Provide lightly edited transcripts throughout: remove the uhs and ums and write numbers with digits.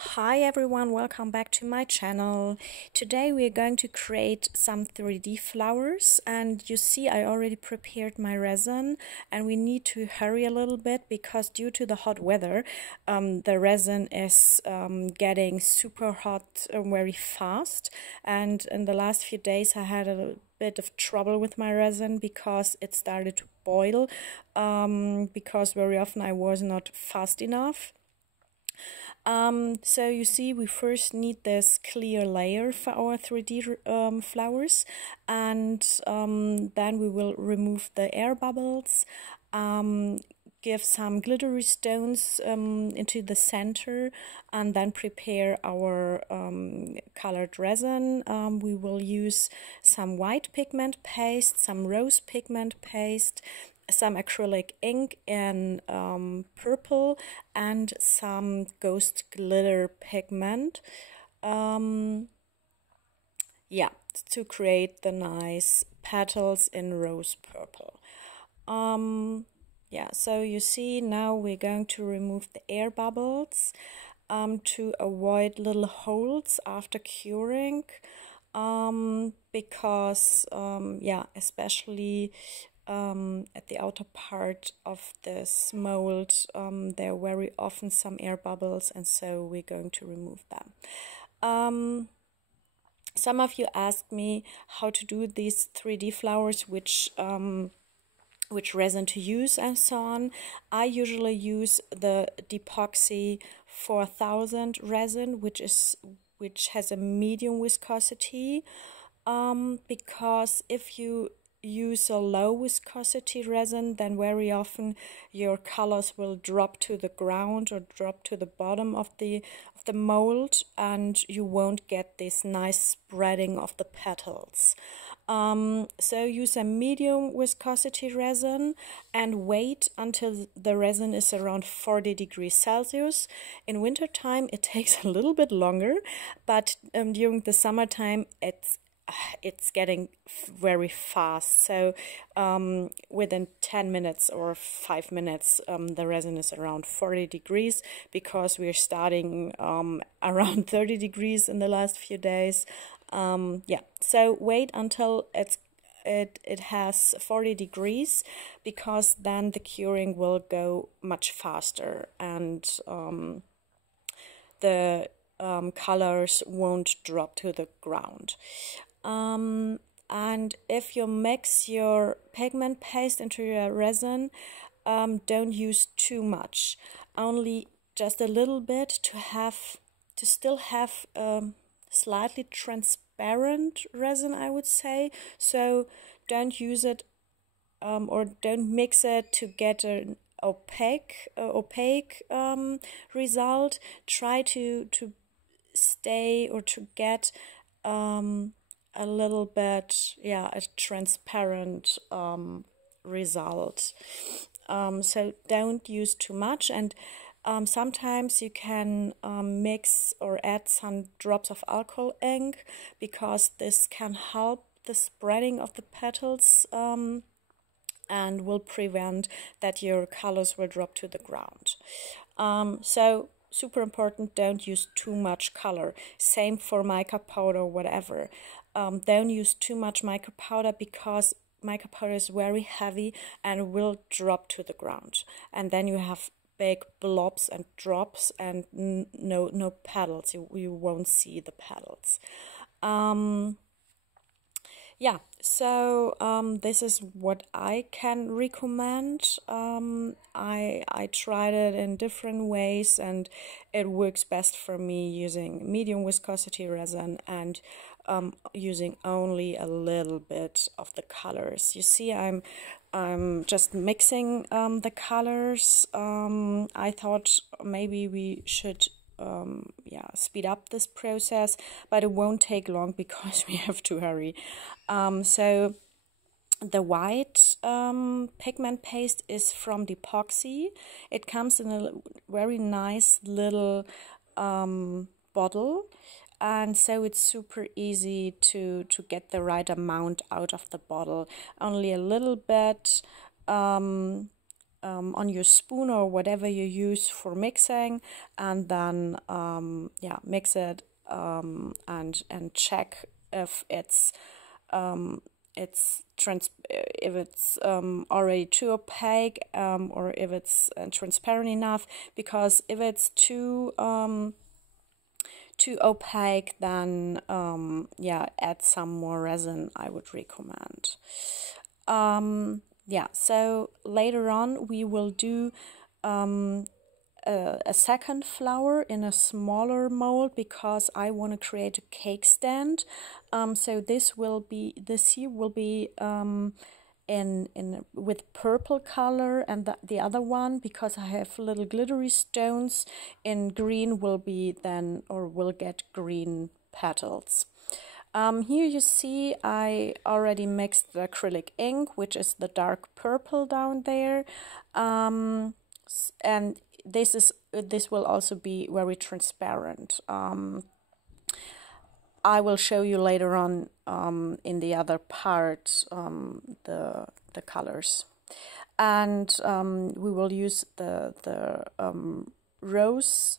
Hi everyone, welcome back to my channel. Today we are going to create some 3D flowers, and you see I already prepared my resin, and we need to hurry a little bit because due to the hot weather the resin is getting super hot very fast, and in the last few days I had a bit of trouble with my resin because it started to boil because very often I was not fast enough. So you see we first need this clear layer for our 3D flowers, and then we will remove the air bubbles, give some glittery stones into the center, and then prepare our colored resin. We will use some white pigment paste, some rose pigment paste, some acrylic ink in purple, and some ghost glitter pigment, yeah, to create the nice petals in rose purple. Yeah, so you see now we're going to remove the air bubbles to avoid little holes after curing, because yeah, especially at the outer part of this mold there are very often some air bubbles, and so we're going to remove them. Some of you asked me how to do these 3D flowers, which resin to use and so on. I usually use the Dipoxy 4000 resin, which has a medium viscosity, because if you use a low viscosity resin, then very often your colors will drop to the ground or drop to the bottom of the mold, and you won't get this nice spreading of the petals. So use a medium viscosity resin and wait until the resin is around 40 degrees Celsius. In winter time it takes a little bit longer, but during the summertime it's getting very fast. So within 10 minutes or 5 minutes the resin is around 40 degrees, because we're starting around 30 degrees in the last few days. Yeah, so wait until it has 40 degrees, because then the curing will go much faster, and the colors won't drop to the ground. And if you mix your pigment paste into your resin, don't use too much, only just a little bit to still have slightly transparent resin, I would say. So don't use it or don't mix it to get an opaque result. Try to stay or to get a little bit, yeah, a transparent result. So don't use too much, and sometimes you can mix or add some drops of alcohol ink, because this can help the spreading of the petals and will prevent that your colors will drop to the ground. So super important, don't use too much color. Same for mica powder or whatever. Don't use too much mica powder, because mica powder is very heavy and will drop to the ground, and then you have big blobs and drops and no petals. You won't see the petals. Yeah, so this is what I can recommend. I tried it in different ways, and it works best for me using medium viscosity resin and using only a little bit of the colors. You see, I'm just mixing the colors. I thought maybe we should yeah, speed up this process, but it won't take long because we have to hurry. So the white pigment paste is from Dipoxy. It comes in a very nice little bottle, and so it's super easy to get the right amount out of the bottle. Only a little bit on your spoon or whatever you use for mixing, and then yeah, mix it and check if it's already too opaque or if it's transparent enough, because if it's too opaque, then yeah, add some more resin, I would recommend. Yeah, so later on we will do a second flower in a smaller mold, because I want to create a cake stand. So this here will be in with purple color, and the other one, because I have little glittery stones in green, will be then, or will get green petals. Here you see I already mixed the acrylic ink, which is the dark purple down there, and this will also be very transparent. I will show you later on in the other part the colors, and we will use the rose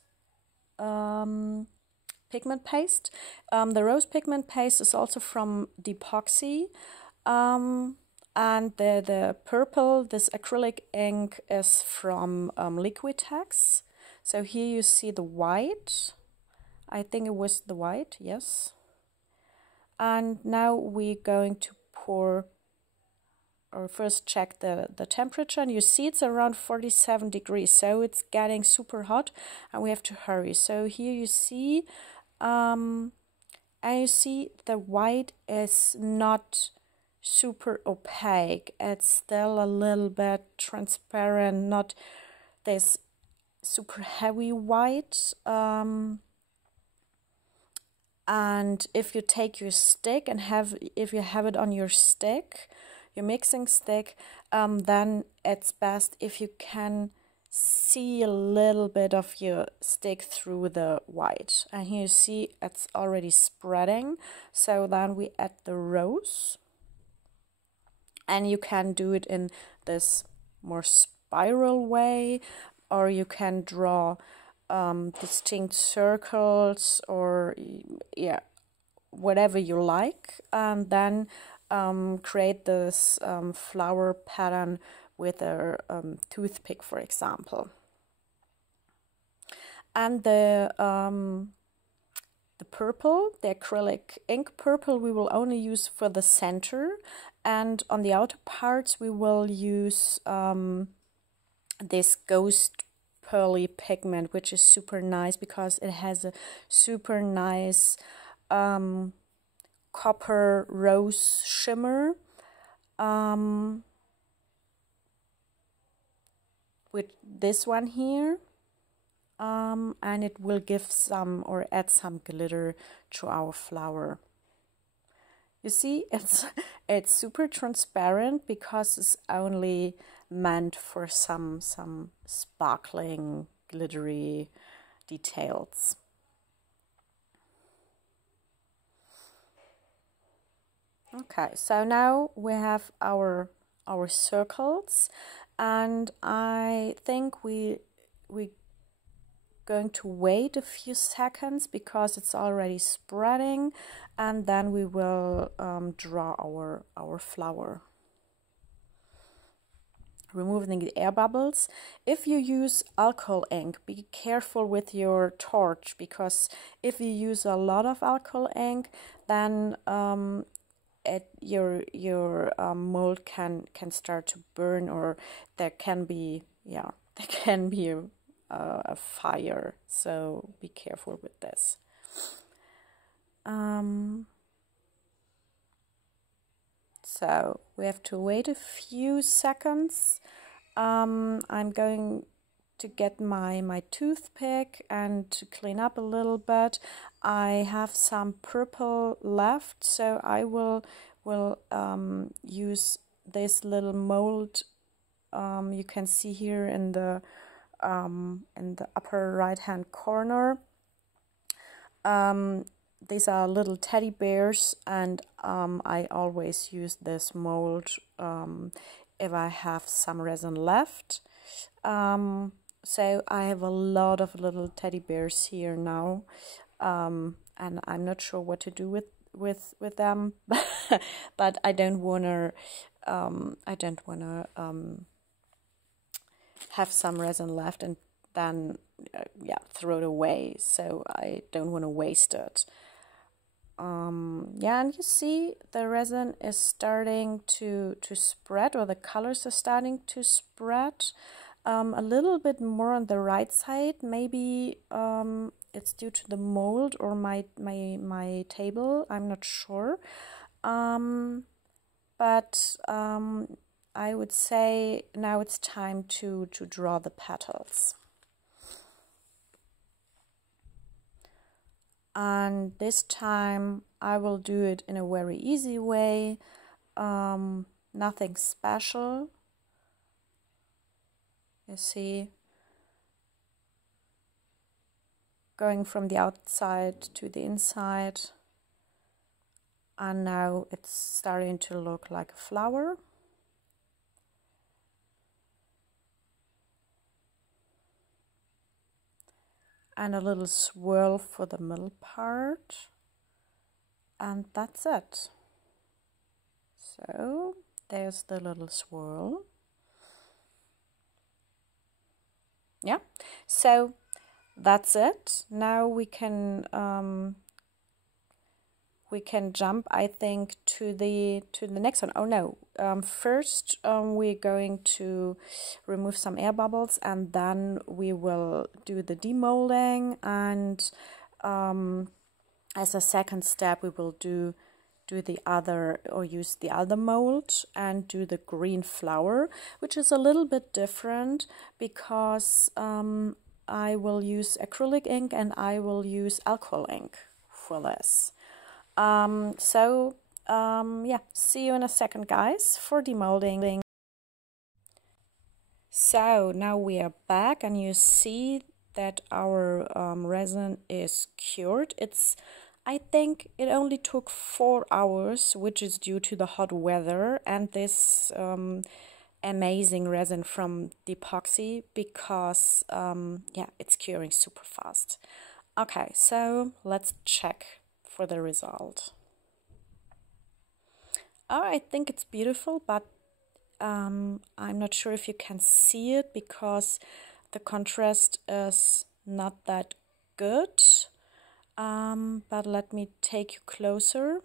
pigment paste. The rose pigment paste is also from Dipoxy, and the purple, this acrylic ink, is from Liquitex. So here you see the white. I think it was the white, yes. And now we're going to pour, or first check the temperature, and you see it's around 47 degrees, so it's getting super hot and we have to hurry. So here you see and you see the white is not super opaque, it's still a little bit transparent, not this super heavy white. And if you take your stick and if you have it on your stick, your mixing stick, then it's best if you can see a little bit of your stick through the white. And here you see it's already spreading. So then we add the rose, and you can do it in this more spiral way, or you can draw distinct circles, or yeah, whatever you like, and then create this flower pattern with a toothpick, for example. And the purple, the acrylic ink purple, we will only use for the center, and on the outer parts we will use this ghost pearly pigment, which is super nice because it has a super nice copper rose shimmer, with this one here, and it will give some, or add some glitter to our flower. You see, it's super transparent because it's only meant for some sparkling, glittery details. Okay, so now we have our circles, and I think we're going to wait a few seconds because it's already spreading, and then we will draw our flower, removing the air bubbles. If you use alcohol ink, be careful with your torch, because if you use a lot of alcohol ink, then your mold can start to burn, or there can be a fire, so be careful with this. So we have to wait a few seconds. I'm going to get my toothpick and to clean up a little bit. I have some purple left, so I will use this little mold. You can see here in the upper right hand corner. These are little teddy bears, and I always use this mold if I have some resin left. So I have a lot of little teddy bears here now, and I'm not sure what to do with them, but I don't wanna have some resin left and then yeah, throw it away. So I don't want to waste it. Yeah, and you see the resin is starting to spread, or the colors are starting to spread a little bit more on the right side. Maybe it's due to the mold or my table, I'm not sure. But I would say now it's time to draw the petals. And this time I will do it in a very easy way, nothing special. You see, going from the outside to the inside, and now it's starting to look like a flower. And a little swirl for the middle part, and that's it. So there's the little swirl. Yeah, so that's it. Now we can jump, I think, to the next one. Oh no, first we're going to remove some air bubbles, and then we will do the demolding, and as a second step we will do the other, or use the other mold and do the green flower, which is a little bit different because I will use acrylic ink and I will use alcohol ink for this. Yeah, see you in a second, guys, for demolding. So now we are back, and you see that our resin is cured. I think it only took 4 hours, which is due to the hot weather and this amazing resin from Dipoxy, because yeah, it's curing super fast. Okay, so let's check for the result. Oh, I think it's beautiful, but I'm not sure if you can see it because the contrast is not that good. But let me take you closer.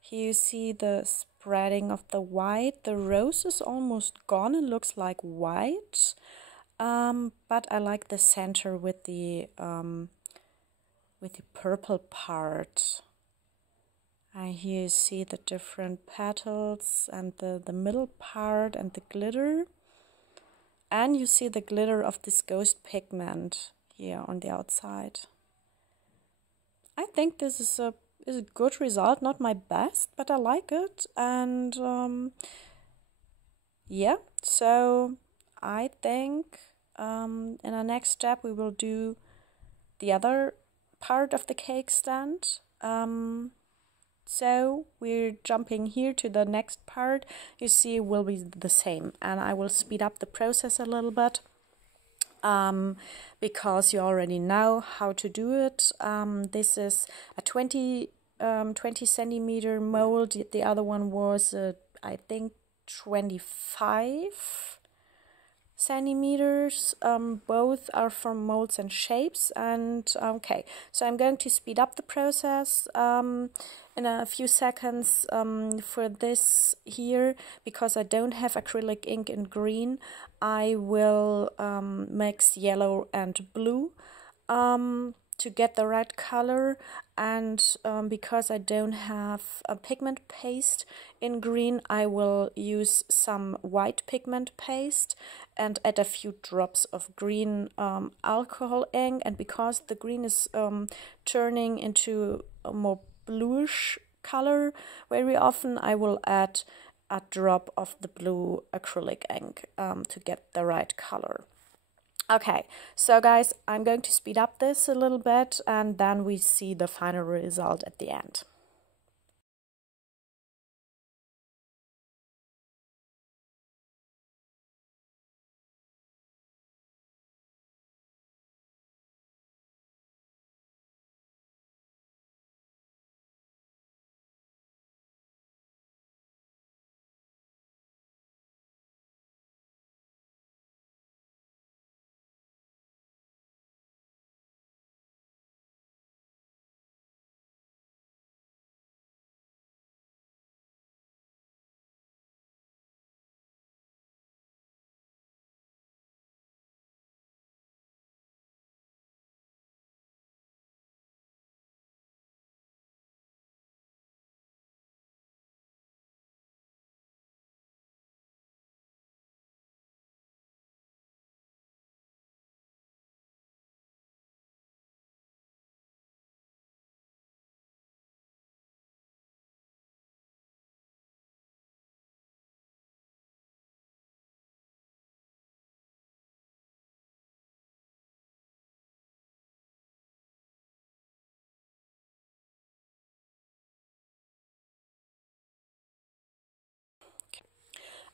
Here you see the spreading of the white. The rose is almost gone. It looks like white. But I like the center with the purple part. And here you see the different petals and the middle part and the glitter. And you see the glitter of this ghost pigment here on the outside. I think this is a good result, not my best, but I like it. And yeah, so I think in our next step we will do the other part of the cake stand. So we're jumping here to the next part. You see it will be the same, and I will speed up the process a little bit because you already know how to do it. This is a 20 centimeter mold. The other one was I think 25 centimeters. Both are from molds and shapes. And okay, so I'm going to speed up the process in a few seconds for this here, because I don't have acrylic ink in green. I will mix yellow and blue to get the right color, and because I don't have a pigment paste in green, I will use some white pigment paste and add a few drops of green alcohol ink. And because the green is turning into a more bluish color very often, I will add a drop of the blue acrylic ink to get the right color. Okay, so guys, I'm going to speed up this a little bit, and then we see the final result at the end.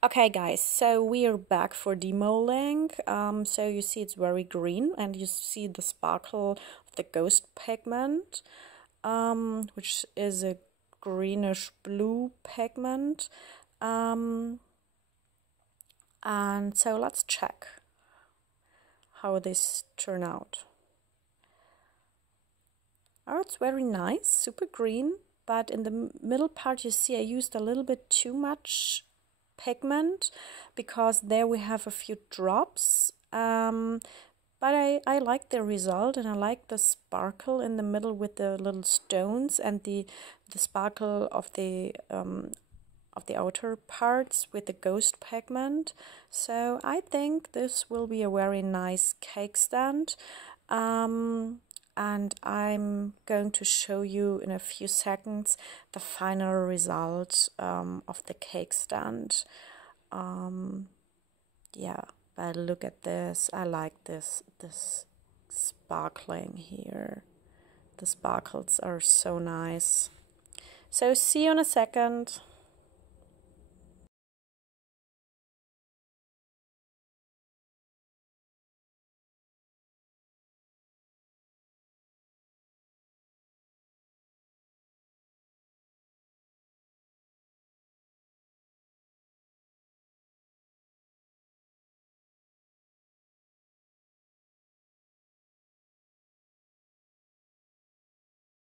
Okay guys, so we are back for demolding. So you see it's very green and you see the sparkle of the ghost pigment, which is a greenish blue pigment. And so let's check how this turn out. Oh, it's very nice, super green, but in the middle part you see I used a little bit too much pigment because there we have a few drops, but I like the result, and I like the sparkle in the middle with the little stones and the sparkle of the outer parts with the ghost pigment. So I think this will be a very nice cake stand. And I'm going to show you in a few seconds the final result of the cake stand. Yeah, but look at this. I like this sparkling here. The sparkles are so nice. So see you in a second.